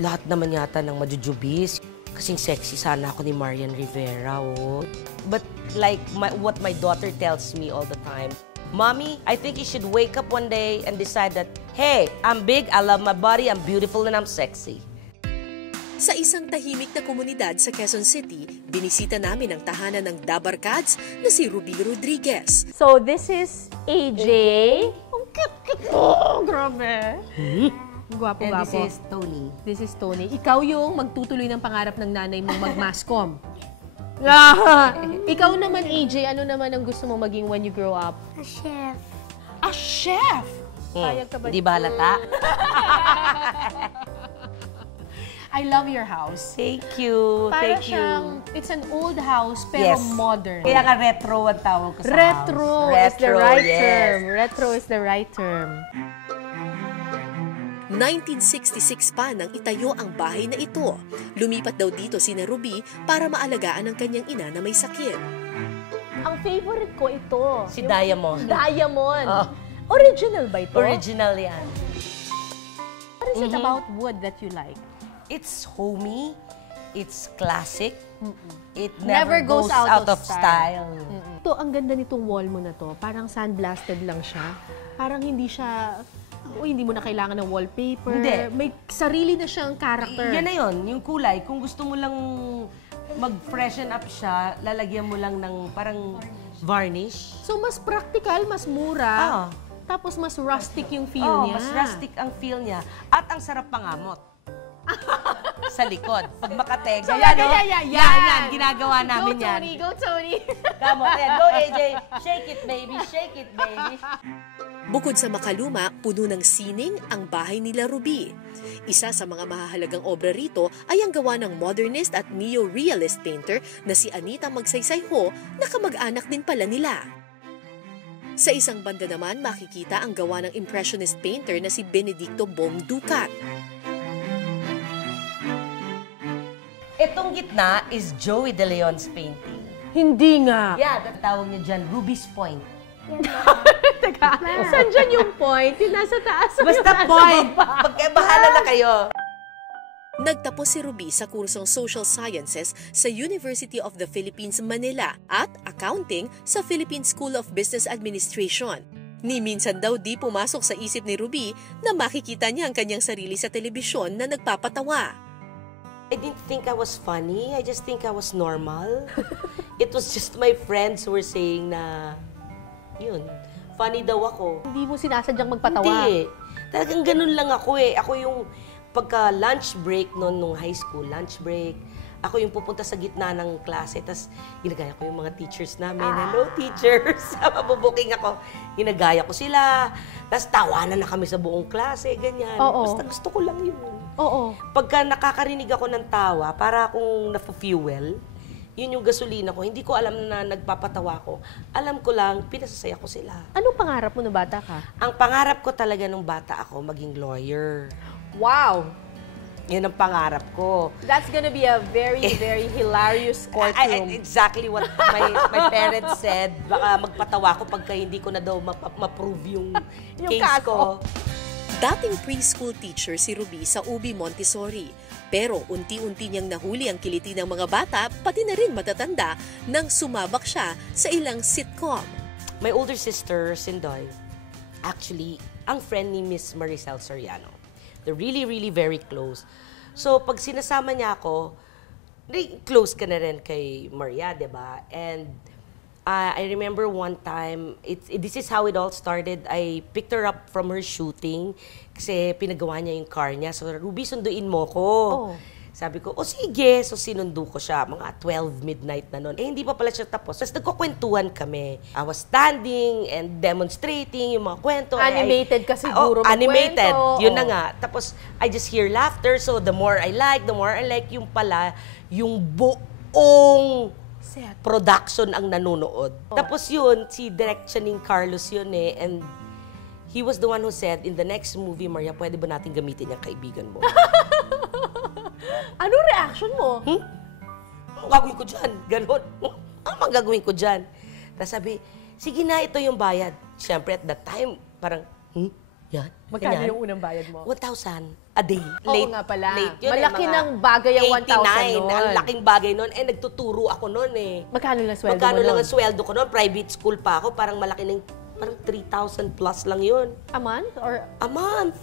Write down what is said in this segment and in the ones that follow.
lahat naman yata ng majujubis. Kasing sexy sana ako ni Marian Rivera, oh. But like what my daughter tells me all the time, Mommy, I think you should wake up one day and decide that, hey, I'm big, I love my body, I'm beautiful, and I'm sexy. Sa isang tahimik na komunidad sa Quezon City, binisita namin ang tahanan ng Dabarkads na si Ruby Rodriguez. So this is AJ. Ang cute-cute mo! Grabe! Gwapo-gwapo. And this is Tony. This is Tony. Ikaw yung magtutuloy ng pangarap ng nanay mong mag-mascom. Ikaw naman, AJ, ano naman ang gusto mo maging when you grow up? A chef. A chef! Payag ka ba? Di ba halata? I love your house. Thank you. Para Thank siyang, you. it's an old house, pero Yes. modern. Kaya nga retro ang tawag ko sa Retro house. is the right yes. term. Retro is the right term. 1966 pa nang itayo ang bahay na ito. Lumipat daw dito sina Ruby para maalagaan ang kanyang ina na may sakit. Ang favorite ko ito. Si yung Diamond. Diamond. Oh. Original ba ito? Original yan. What is it about wood that you like? It's homey. It's classic. It Never never goes goes out out of of style. Ito, ang ganda nitong wall mo na to. Parang sandblasted lang siya. Parang hindi siya, hindi mo na kailangan ng wallpaper. Hindi. May sarili na siyang character. Yan na yun, yung kulay. Kung gusto mo lang mag-freshen up siya, lalagyan mo lang ng parang varnish. So, mas practical, mas mura. Ah. Tapos, mas rustic yung feel Oh, niya. mas rustic ang feel niya. At ang sarap pangamot. Sa likod. Pag makateg. So, Ayan, yan. Ginagawa namin Go, yan. Tony! Go, Tony! Come on, ayan. Go, AJ. Shake it, baby. Shake it, baby. Bukod sa makaluma, puno ng sining ang bahay nila Ruby. Isa sa mga mahahalagang obra rito ay ang gawa ng modernist at neo-realist painter na si Anita Magsaysay Ho na kamag-anak din pala nila. Sa isang banda naman makikita ang gawa ng impressionist painter na si Benedicto Bong Ducat. Itong gitna is Joey De Leon's painting. Hindi nga. Yeah, tawag niya dyan, Ruby's Point. Teka, saan dyan yung point? Yung nasa taas o yung Basta nasa point. baba? Bahala na kayo. Nagtapos si Ruby sa kursong Social Sciences sa University of the Philippines, Manila at Accounting sa Philippine School of Business Administration. Ni minsan daw di pumasok sa isip ni Ruby na makikita niya ang kanyang sarili sa telebisyon na nagpapatawa. I didn't think I was funny. I just think I was normal. It was just my friends who were saying na, yun, funny daw ako. Hindi mo sinasadyang magpatawa. Hindi. Talagang ganun lang ako eh. Ako yung pagka lunch break noon nung high school, lunch break, ako yung pupunta sa gitna ng klase, tapos ginagaya ko yung mga teachers namin. Hello, teachers! Mabubuking ako. Ginagaya ko sila. Tapos tawanan na kami sa buong klase, ganyan. Oo. Basta gusto ko lang yun. Oo. Pagka nakakarinig ako ng tawa, para akong nafu-fuel, yun yung gasolina ko. Hindi ko alam na nagpapatawa ko. Alam ko lang, pinasasaya ko sila. Anong pangarap mo na bata ka? Ang pangarap ko talaga nung bata ako, maging lawyer. Wow! Yun ang pangarap ko. That's gonna be a very, very hilarious courtroom. Exactly what my parents said. Baka magpatawa ko pagka hindi ko na daw ma-prove yung case kaso. ko. Dating preschool teacher si Ruby sa UBI Montessori. Pero unti-unti niyang nahuli ang kiliti ng mga bata, pati na rin matatanda, nang sumabak siya sa ilang sitcom. My older sister, Sindoy, actually, ang friend ni Miss Maricel Soriano. They're really, really very close. So, pag sinasama niya ako, close ka na rin kay Maria, di ba? And I remember one time, this is how it all started. I picked her up from her shooting kasi pinagawa niya yung car niya. So, Ruby, sunduin mo ko. Oh. Sabi ko, sige. So, sinundo ko siya. Mga 12 midnight na noon. Hindi pa pala siya tapos. Tapos nagkukwentuhan kami. I was standing and demonstrating yung mga kwento. Animated ka siguro magkwento. Animated. Yun na nga. Tapos, I just hear laughter. So, the more I like, yung pala, yung buong Set. production ang nanonood. Tapos yun, si Direk Channing Carlos yun eh. And he was the one who said, in the next movie, Maria, pwede ba natin gamitin yung kaibigan mo? Anong reaction mo? Ano gagawin ko dyan? Ganon. Ano mang gagawin ko dyan? Tapos sabi, sige na, ito yung bayad. Siyempre, at that time, parang, Yan. Magkano ganyan. yung unang bayad mo? 1,000 a day. Oo nga pala. Late yun Malaki mga ng bagay ang 1,000 nun. Ang laking bagay nun. Nagtuturo ako nun eh. Magkano lang sweldo Magkano mo lang nun? ang sweldo ko nun? Private school pa ako. Parang malaki ng, parang 3,000 plus lang yun. A month? Or A month.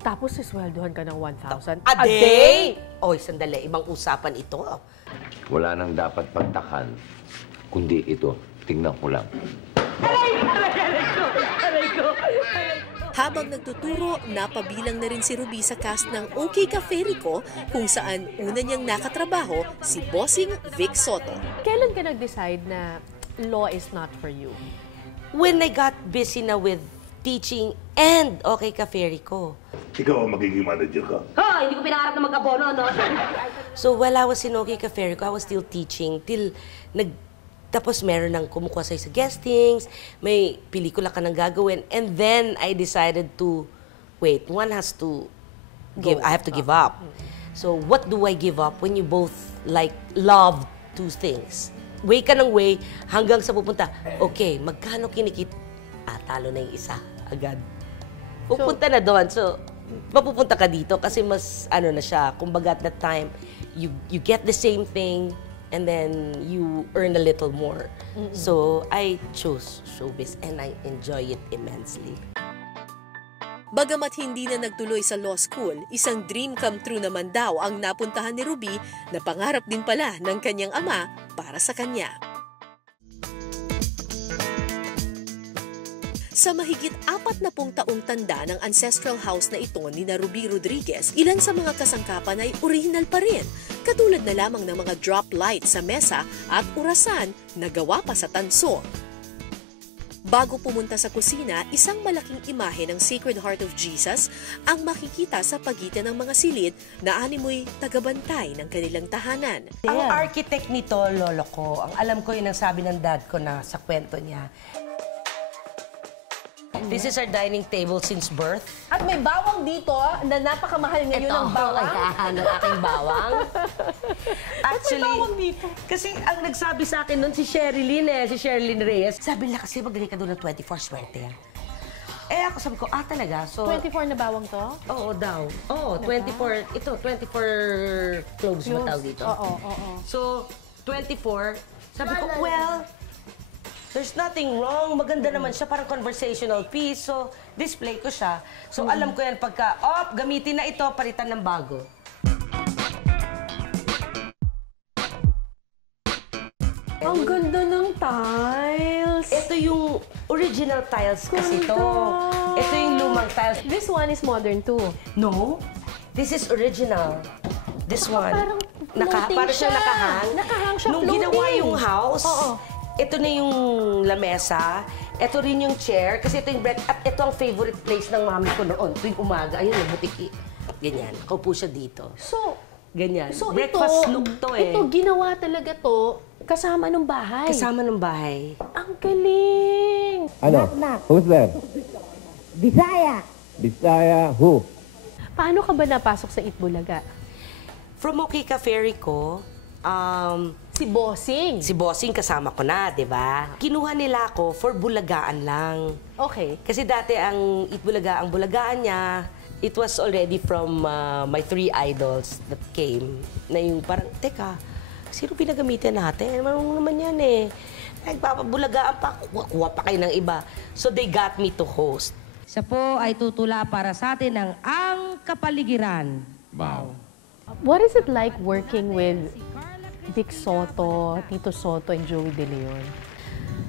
tapos sisweldohan ka ng 1,000? A day? Oy, sandali. Ibang usapan ito. Wala nang dapat pagtakan, kundi ito. Tingnan ko lang. Habang nagtuturo, napabilang na rin si Ruby sa cast ng OK Cafe Rico kung saan una niyang nakatrabaho si Bossing Vic Soto. Kailan ka nag-decide na law is not for you? When I got busy na with teaching and OK Cafe Rico. Ikaw ang magiging manager ka. Hindi ko pinangarap na mag-abono, no? So while I was in OK Cafe Rico, I was still teaching till tapos meron nang kumukuha sa'yo sa guestings, may pelikula ka nang gagawin, and then I decided to, wait, one has to give, I have to give up. So what do I give up when you both love two things? Way ka ng way hanggang sa pupunta, okay, magkano kinikit? Talo na yung isa agad. Pupunta na doon. So, mapupunta ka dito kasi mas, na siya, kumbaga at that time, you get the same thing, and then you earn a little more. So, I chose showbiz and I enjoy it immensely. Bagamat hindi na nagtuloy sa law school, isang dream come true naman daw ang napuntahan ni Ruby na pangarap din pala ng kanyang ama para sa kanya. Sa mahigit 40 taong tanda ng ancestral house na ito ni na Ruby Rodriguez, ilan sa mga kasangkapan ay original pa rin, katulad na lamang ng mga drop lights sa mesa at orasan na gawa pa sa tanso. Bago pumunta sa kusina, isang malaking imahe ng Sacred Heart of Jesus ang makikita sa pagitan ng mga silid na animoy tagabantay ng kanilang tahanan. Ang architect nito, lolo ko, ang alam ko yun ang sabi ng dad ko na sa kwento niya. This is our dining table since birth. At may bawang dito na napakamahal ngayon ng bawang. ng aking bawang. Actually, bawang dito? kasi ang nagsabi sa akin nun si Sherilyn si Sherilyn Reyes. Sabi nila kasi maglagay ka doon ng 24 swerte yan. Ako sabi ko, talaga? So, 24 na bawang to? oo daw. Oo, 24, ito, 24 cloves mo tawag dito. Oo. So, 24, sabi ko, well, there's nothing wrong. Maganda naman siya, parang conversational piece. So, display ko siya. So, alam ko yan pagka, gamitin na ito, palitan ng bago. Ang ganda ng tiles! Ito yung original tiles kasi ito. Ito yung lumang tiles. This one is modern too. No, this is original. This one. Parang floating Parang siya siya. nakahang. Nakahang siya, Nung floating. ginawa yung house, Oo. ito na yung lamesa, ito rin yung chair, kasi ito yung bread, at ito ang favorite place ng mami ko noon, tuwing umaga. Ayun, yung butiki. Ganyan. Kaupo siya dito. So, Ganyan. so Breakfast ito, look to eh. Ito, ginawa talaga to kasama ng bahay. Kasama ng bahay. Ang galing! Ano? Who's there? Bisaya. Bisaya who? Paano ka ba napasok sa Itbulaga? From OK Cafe Rico, Si Bossing. si Bossing kasama ko na, di ba? Kinuha nila ako for bulagaan lang. Okay. Kasi dati ang Itbulaga, ang bulagaan niya, it was already from my 3 idols that came. Na yung parang, teka, sino pinagamitan natin? Marunong naman yan eh. Nagpapabulagaan pa, kuha pa kayo ng iba. So they got me to host. Siya po ay tutula para sa atin ng Ang Kapaligiran. Wow. What is it like working with Vic Soto, Tito Soto, and Joey De Leon?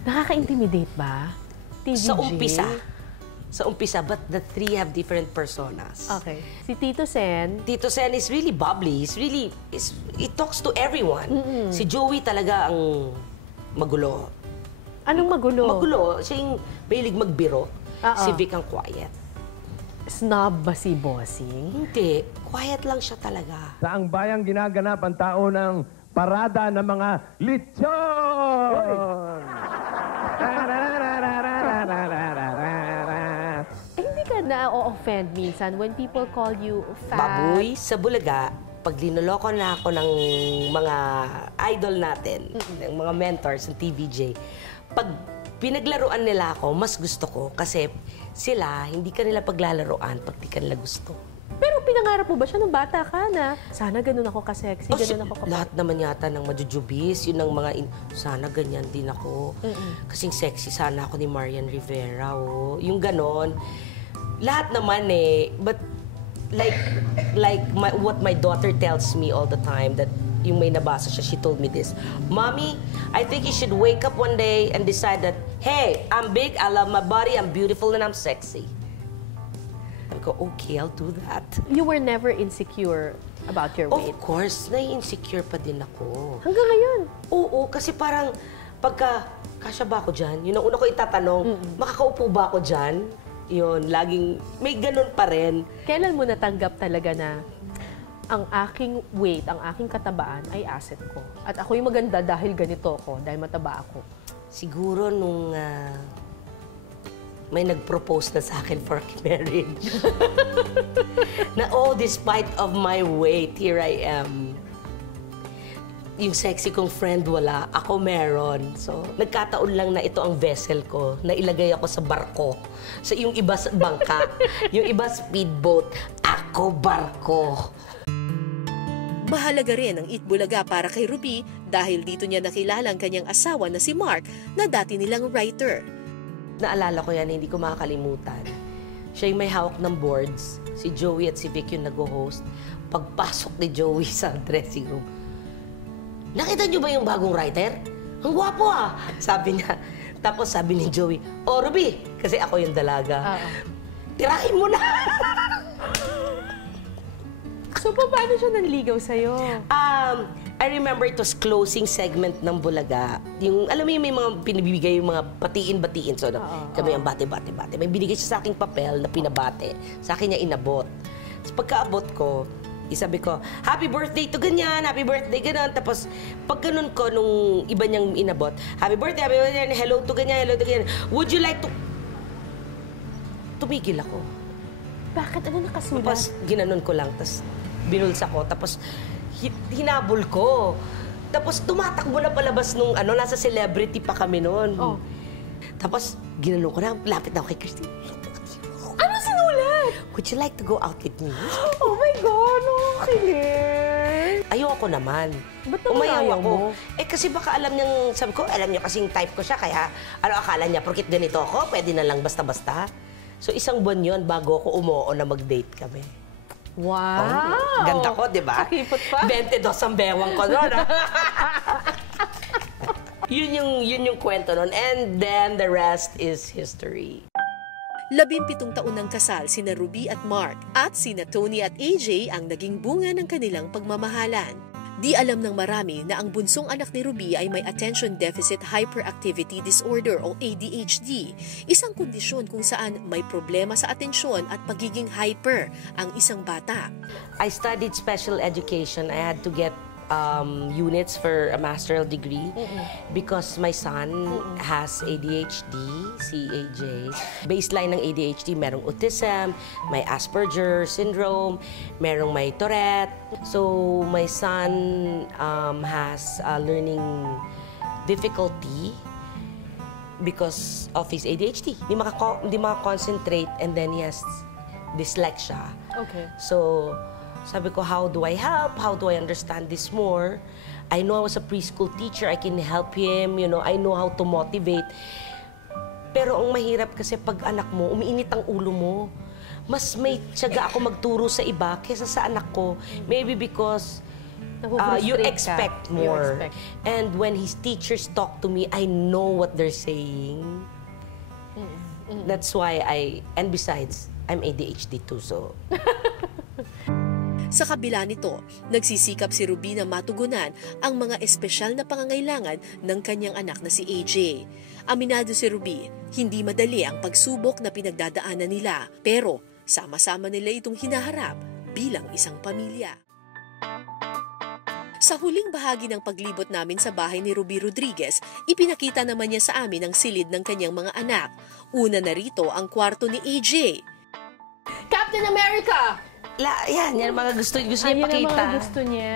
Nakaka-intimidate ba? TVJ? Sa umpisa, but the 3 have different personas. Okay. Si Tito Sen, Tito Sen is really bubbly. He talks to everyone. Si Joey talaga ang magulo. anong magulo? Magulo. Siya yung mahilig magbiro. Oo. Si Vic ang quiet. Snob ba si Bossing? Hindi. Quiet lang siya talaga. Saang bayang ginaganap ang taon parada ng mga lechon! Hindi ka na-offend minsan when people call you fat? Baboy sa Bulaga, pag linoloko na ako ng mga idol natin, ng mga mentors ng TVJ, pag pinaglaruan nila ako, mas gusto ko kasi sila, hindi ka nila paglalaruan pag di ka nila gusto. Pero pinangarap mo ba siya nung bata ka na, sana ganun ako ka-sexy, ganun ako ka... Lahat naman yata ng majujubis, yun ang mga, sana ganyan din ako. Kasing sexy sana ako ni Marian Rivera, oh. Yung ganon. Lahat naman eh, but what my daughter tells me all the time, that yung may nabasa siya, she told me this, Mommy, I think you should wake up one day and decide that, hey, I'm big, I love my body, I'm beautiful, and I'm sexy. I go, okay, I'll do that. You were never insecure about your weight? Of course, nai-insecure pa din ako. Hanggang ngayon? Oo, kasi parang pagka, kasya ba ako dyan? Yun ang una ko itatanong, makakaupo ba ako dyan? Yun, laging, may ganun pa rin. Kailan mo natanggap talaga na ang aking weight, ang aking katabaan ay asset ko? At ako'y maganda dahil ganito ako, dahil mataba ako? Siguro nung may nag-propose na sa akin for marriage. Na, oh, despite of my weight, here I am. Yung sexy kong friend wala, ako meron. So, nagkataon lang na ito ang vessel ko, na ilagay ako sa barko. So, yung iba sa bangka, yung iba speedboat, ako barko. Mahalaga rin ang Itbulaga para kay Ruby dahil dito niya nakilala ang kanyang asawa na si Mark na dati nilang writer. Naalala ko yan, hindi ko makakalimutan. Siya yung may hawak ng boards. Si Joey at si Vic yung nag-host. Pagpasok ni Joey sa dressing room, nakita niyo ba yung bagong writer? Ang gwapo ah! Sabi niya. Tapos sabi ni Joey, oh Ruby, kasi ako yung dalaga. Tirahin mo na! So, paano siya nanligaw sa'yo? I remember it was closing segment ng Bulaga. Yung, alam mo yung may mga pinibigay yung mga batiin-batiin. So, kami ang bate-bate. May binigay siya sa aking papel na pinabate. Sa akin niya inabot. So, pagkaabot ko, isabi ko, happy birthday to ganyan, happy birthday, ganyan. Tapos, pag ganun ko, nung iba niyang inabot, happy birthday, hello to ganyan, hello to ganyan. Would you like to... Tumigil ako. Bakit? Ano nakasulat? Tapos, ginanon ko lang. Tapos, binulsa ko. Tapos, hinabol ko. Tapos, tumatakbo na palabas nung, nasa celebrity pa kami noon. Oh. Tapos, ginanon ko na, lapit na ako kay Christine. Ano sinulat? Would you like to go out with me? Oh my God, kilig. Ayoko naman. Ba't naman ayaw mo? Kasi baka alam niyang, sabi ko, alam niya kasing type ko siya, kaya akala niya, porkit ganito ako, pwede na lang basta-basta. So, isang buwan yun bago ako umuo na mag-date kami. Wow! Oh, ganda ko, di ba? Sakipot pa. 22 ang bewang ko doon. yun yung kwento nun. And then the rest is history. 17 taon ng kasal sina Ruby at Mark at sina Tony at AJ ang naging bunga ng kanilang pagmamahalan. Di alam ng marami na ang bunsong anak ni Ruby ay may Attention Deficit Hyperactivity Disorder o ADHD, isang kondisyon kung saan may problema sa atensyon at pagiging hyper ang isang bata. I studied special education. I had to get units for a master's degree because my son has ADHD, CAJ. Baseline ng ADHD, merong autism, may Asperger syndrome, merong may Tourette. So my son has learning difficulty because of his ADHD. Hindi makakoncentrate, and then he has dyslexia. Okay. So, sabi ko, how do I help? How do I understand this more? I know I was a preschool teacher. I can help him. I know how to motivate. Pero ang mahirap kasi pag anak mo, umiinit ang ulo mo. Mas may tiyaga ako magturo sa iba kaysa sa anak ko. Maybe because you expect more. And when his teachers talk to me, I know what they're saying. That's why and besides, I'm ADHD too, so... Sa kabila nito, nagsisikap si Ruby na matugunan ang mga espesyal na pangangailangan ng kanyang anak na si AJ. Aminado si Ruby, hindi madali ang pagsubok na pinagdadaanan nila, pero sama-sama nila itong hinaharap bilang isang pamilya. Sa huling bahagi ng paglibot namin sa bahay ni Ruby Rodriguez, ipinakita naman niya sa amin ang silid ng kanyang mga anak. Una na rito ang kwarto ni AJ. Captain America! Yan mga gusto niya ipakita. Yan ang mga gusto niya.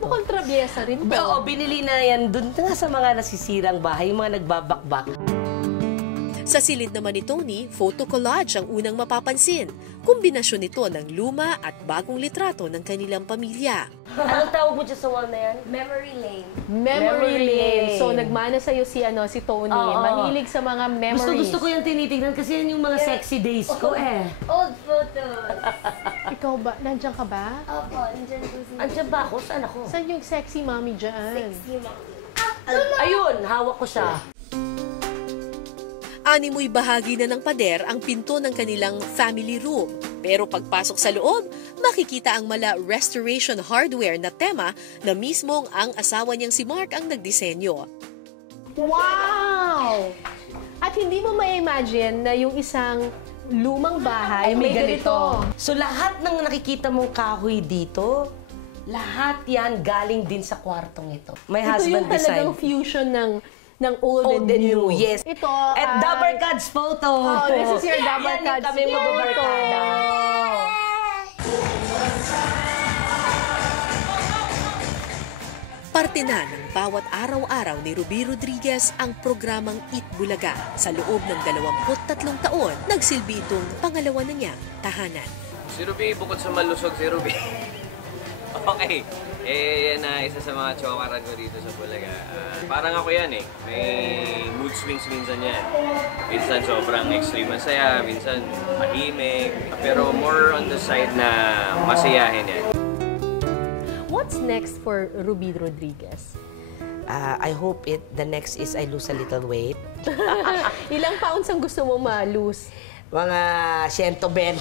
Mukhang trabyesa rin to. Oo, binili na yan dun sa mga nasisirang bahay, yung mga nagbabakbak. Sa silid naman ni Tony, photo collage ang unang mapapansin. Kombinasyon nito ng luma at bagong litrato ng kanilang pamilya. Anong tawag mo dyan sa wall na yan? Memory lane. Memory lane. So, nagmana sa'yo si Tony. Oo. Mahilig sa mga memories. Gusto ko yung tinitignan kasi yan yung mga sexy days ko Old photos. Ikaw ba? Nandiyan ka ba? Opo, andyan po si Andiyan ba ako? Saan ako? Saan yung sexy mommy dyan? Sexy mommy. Ayun, hawak ko siya. Animoy bahagi na ng pader ang pinto ng kanilang family room. Pero pagpasok sa loob, makikita ang mala restoration hardware na tema na mismong ang asawa niyang si Mark ang nagdisenyo. Wow! At hindi mo ma-imagine na yung isang lumang bahay may ganito. So lahat ng nakikita mong kahoy dito, lahat yan galing din sa kwartong ito. My Ito husband yung talagang designed. fusion ng old and new. Yes. Ito At Dabarkads photo. Oh, this is your Dabarkads Yan yung kami photo. magbabarkada. Parte na ng bawat araw-araw ni Ruby Rodriguez ang programang Eat Bulaga. Sa loob ng 23 taon, nagsilbi itong pangalawa na niyang tahanan. Si Ruby, bukod sa malusog si Ruby. Okay. Yan na isa sa mga chokaran ko dito sa Bulaga. Parang ako yan eh. May mood swings minsan yan. Minsan sobrang extreme masaya, minsan mahimik. Pero more on the side na masayahin yan. What's next for Ruby Rodriguez? I hope the next is I lose a little weight. Ilang pounds ang gusto mo ma-lose? Mga 120.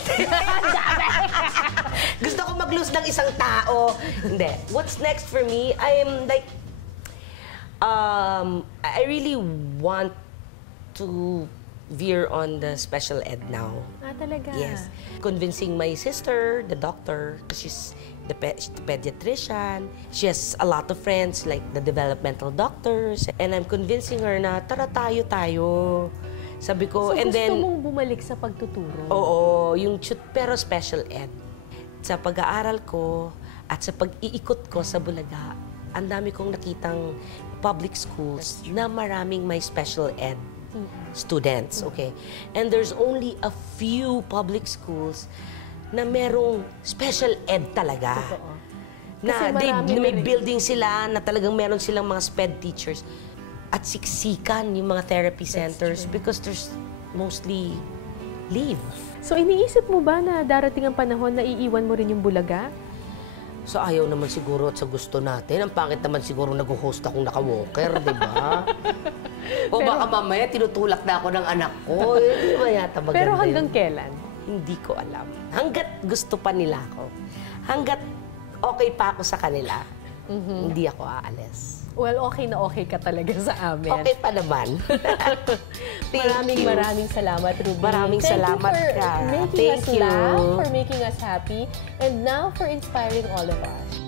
Gusto ko mag-lose ng isang tao. Hindi. What's next for me? I'm like, I really want to veer on the special ed now. Talaga? Yes. Convincing my sister, the doctor, she's the pediatrician. She has a lot of friends, like the developmental doctors. And I'm convincing her na, tara tayo. Sabi ko, So and gusto then... mong bumalik sa pagtuturo? Oo, yung pero special ed. Sa pag-aaral ko at sa pag-iikot ko sa Bulaga, ang dami kong nakitang public schools na maraming may special ed students, okay? And there's only a few public schools na merong special ed talaga. Totoo. Na Kasi marami may na rin. building sila na talagang meron silang mga SPED teachers. At siksikan yung mga therapy centers because there's mostly leave. So iniisip mo ba na darating ang panahon na iiwan mo rin yung Bulaga? So ayaw naman siguro at sa gusto natin. Ang pangit naman siguro nag-host akong naka-walker, di ba? O baka mamaya tinutulak na ako ng anak ko. Hindi ba yata maganda Pero hanggang yun? kailan? Hindi ko alam. Hanggat gusto pa nila ako. Hanggat okay pa ako sa kanila, hindi ako aalis. Well, okay na okay ka talaga sa amin. Okay pa naman. Maraming salamat, Ruby. Maraming salamat ka. Thank you for making us laugh, for making us happy, and now for inspiring all of us.